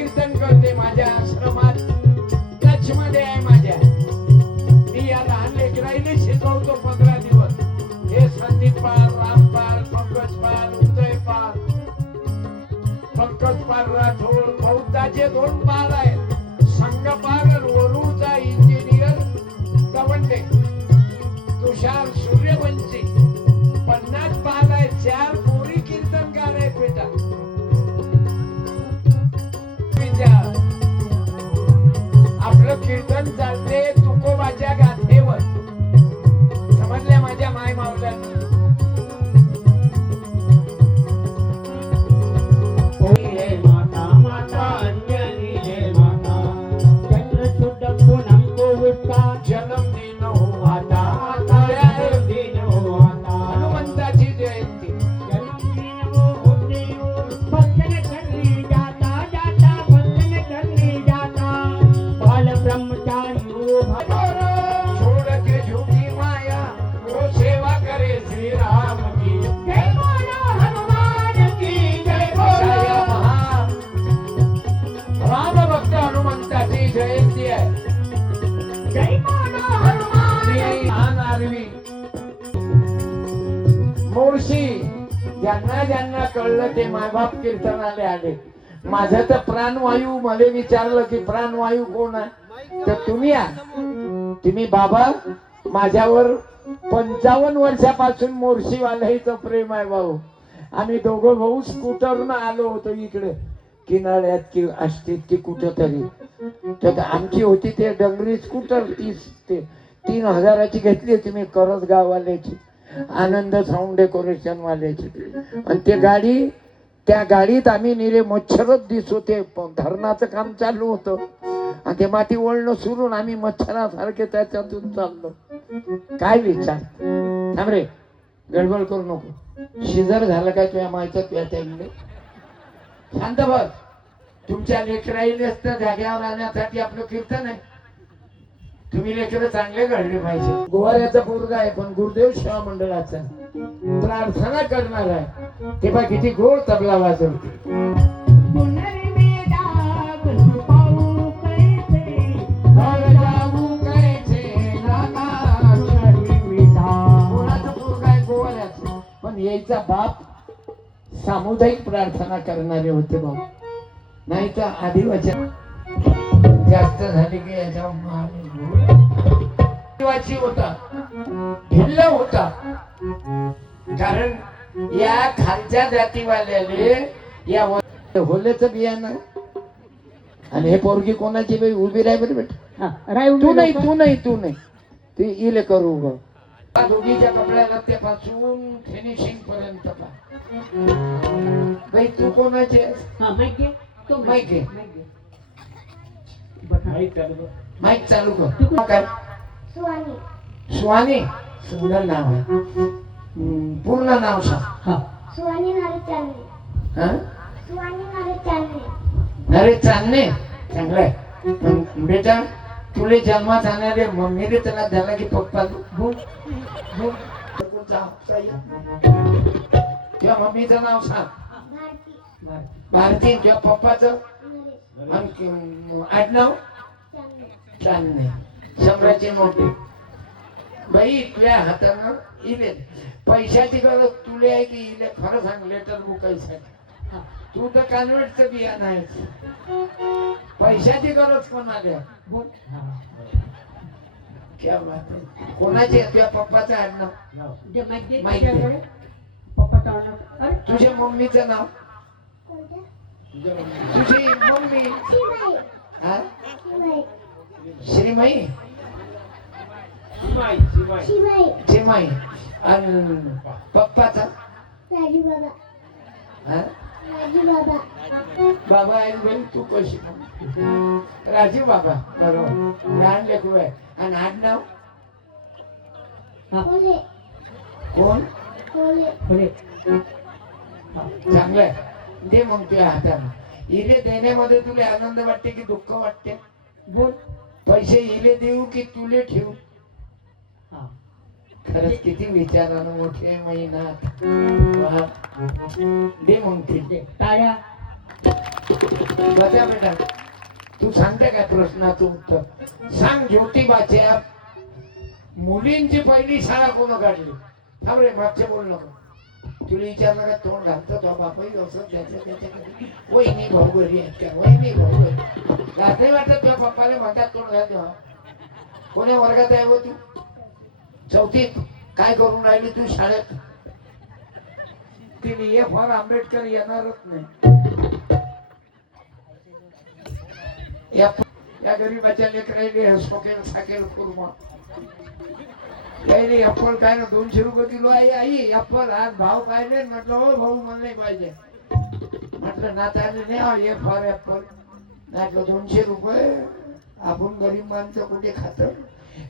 कीर्तन करते माझ्या आश्रमात कच्छमध्ये आहे माझ्या. मी या लहान लेकराईने शिकवतो 15 दिवस. हे संदीप पाल, रामपाल, पंकज पाल, उदय पाल, पंकज पाल राठोड, बौद्धाचे 2 पाल आहेत. संगपाल वरुचा इंजिनियर गवंडे, तुषार सूर्यवंशी 50 पाल आहे. 4 पोरी कीर्तनकार आहेत बेटा. आपलं कीर्तन चालते तुकोबाच्या गाथेवर. समजल्या माझ्या माय मावल्यांना? ज्यांना ज्यांना कळलं ते मायबाप कीर्तनाले आले. माझं तर प्राणवायू. मला विचारलं की प्राणवायू कोण आहे, तर तुम्ही या. तुम्ही बाबा माझ्यावर 55 वर्षापासून मोर्शीवाल्याचं प्रेम आहे भाऊ. आम्ही दोघं भाऊ स्कूटरनं आलो होतो इकडे किनाऱ्यात की असते की कुठं तरी. तर आमची होती ते डंगरी स्कूटर 3,000ची घेतली होती मी करसगाववाल्याची, आनंद साऊंड डेकोरेशन वाल्याची. आणि ते गाडी, त्या गाडीत आम्ही निरे मच्छरच दिस होते. धरणाचं काम चालू होतं आणि ते माती वळणं सुरून आम्ही मच्छरासारखे त्याच्यातून चाललो. काय विचार थांबरे, गडबड करू नको. शिजर झालं काय तुझ्या मायचं तुझ्या टाईमले? शांत बस. तुमच्या लेकराईलेच तर जाग्यावर आणण्यासाठी आपलं कीर्तन आहे. तुम्ही लेकर चांगले घडले पाहिजे. गोवाऱ्याचा पोरगा आहे पण गुरुदेव सेवा मंडळाचा प्रार्थना करणार आहे. ते बा किती गोड तबला वाजवते. पण यायचा बाप सामुदायिक प्रार्थना करणारे होते भाऊ. नाही तर आदिवासी जास्त झाली की याच्या होता, भिल्ल होता. कारण या खालच्या जातीवाल्याले या होल्याचं बियाणं. आणि हे पोरगी कोणाची बाई उभी राह बरं बेटा. तू नाही ते इले करू ग. दोघीच्या कपड्या लत्यापासून फिनिशिंग पर्यंत बाई. तू कोणाचे? माईक चालू कर. काय? सुहानी. सुंदर नाव आहे. पूर्ण नाव सांग. सुहानी नरेश चांदणे. चांगलं आहे बेटा. तुले जन्मात आणणारे मम्मीने त्याला झाला की पप्पा तुझ्या मम्मीचं नाव सांग. भारती. तुझ्या पप्पाचं आडनाव? चांदणे. शंभराची नोटी. बाई तुझ्या हातानं इले. पैशाची गरज तुले आहे की इले? खरं सांग. लेटर बुकायसाठी तू तर कॉन्व्हेंटचं बियाणं आहेस. पैशाची गरज कोणाला? क्या बात आहे. कोणाची? तुझ्या पप्पाचं आडनाव? तुझ्या मम्मीचं नाव? तुझी मम्मी? श्रीमाई. चिमाई. आणि पप्पाचा? बाबा आहे बाई. तू कशी? राजीव बाबा. बरोबर. लहान लेकरू आहे. आणि आडनाव? कोण? चांगलं आहे. दे मग तुझ्या हाताने. इले देण्यामध्ये तुला आनंद वाटते की दुःख वाटते? बोल. पैसे इले देऊ की तुले ठेवू? खरंच किती विचारानं मोठे महिना. दे मग. टाळ्या. बसा बेटा, तू सांगते काय प्रश्नाचं उत्तर सांग. ज्योतिबाच्या मुलींची पहिली शाळा कोण काढली? थांब रे, मागचे बोल नको. तुला विचारलं का तोंड घालतो तो बापाही असं त्याच्या वहिनी भाऊ घरी आहेत का? वहिनी भाऊ घालते वाटत तुझ्या पप्पाला म्हणतात तोंड घालतो. कोण्या वर्गात आहे व तू? चौथीत. काय करून राहिली तू शाळेत? तिने ये फॉर आंबेडकर येणारच नाही. या गरीबाच्या लेकराईने सोकेल साकेल कुर्मा काही नाही. अप्पल काय ना 200 रुपये किलो आहे. आई अप्पल आज भाव काय नाही. म्हटलं हो भाऊ मला नाही पाहिजे. म्हटलं नात्याने नाही हे फॉर ऍपल. म्हटलं 200 रुपये आपण गरीब माणसं कुठे खात?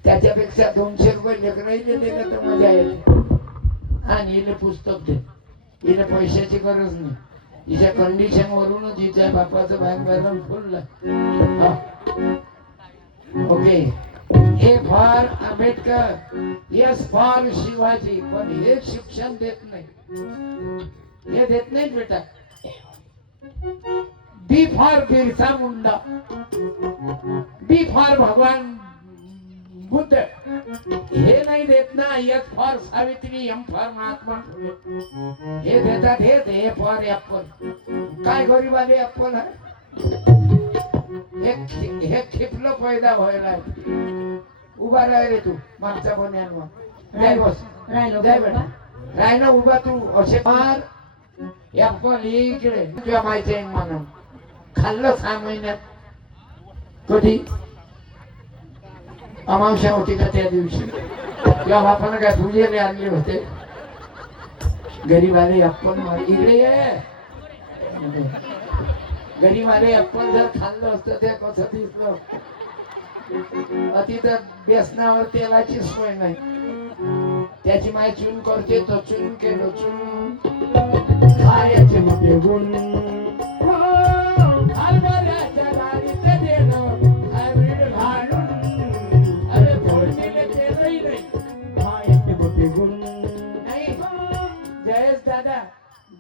त्याच्यापेक्षा 200 रुपये लेकराईने दिले तर मजा येते. आणि हिने पुस्तक दे. हिने पैशाची गरज नाही. हिच्या कंडिशन वरूनच हिच्या बापाचं बँक बॅलन्स फुललं. ओके. हे for Ambedkar, S for Shivaji. पण हे शिक्षण देत नाही. हे देत नाही बेटा. B for Birsa Munda, B for Bhagwan Buddha. हे नाही देत ना. S for Savitri, M for Mahatma Phule. हे देतात. हे फॉर ऍपल. काय गरीबाले ऍपल आहे? हे खिपलं पैदा व्हायला. उभा राह रे तू मागचा बन्यानवर. जाय बस. जाय बेटा. राय ना उभा तू. असे फार ऍपल इकडे तुझ्या माहिती म्हणून खाल्लं 6 महिन्यात. कधी अमावस्या होती का त्या दिवशी? तुझ्या बापानं काय पूजेले आणले होते? गरीबाले ऍपल मार. इकडे ये. गरीबाले ऍपल जर खाल्लं असतं ते कसं दिसलं? तिथं बेसनावर तेलाची सोय नाही. त्याची माय चून करते तो चून केलो चून खायचे.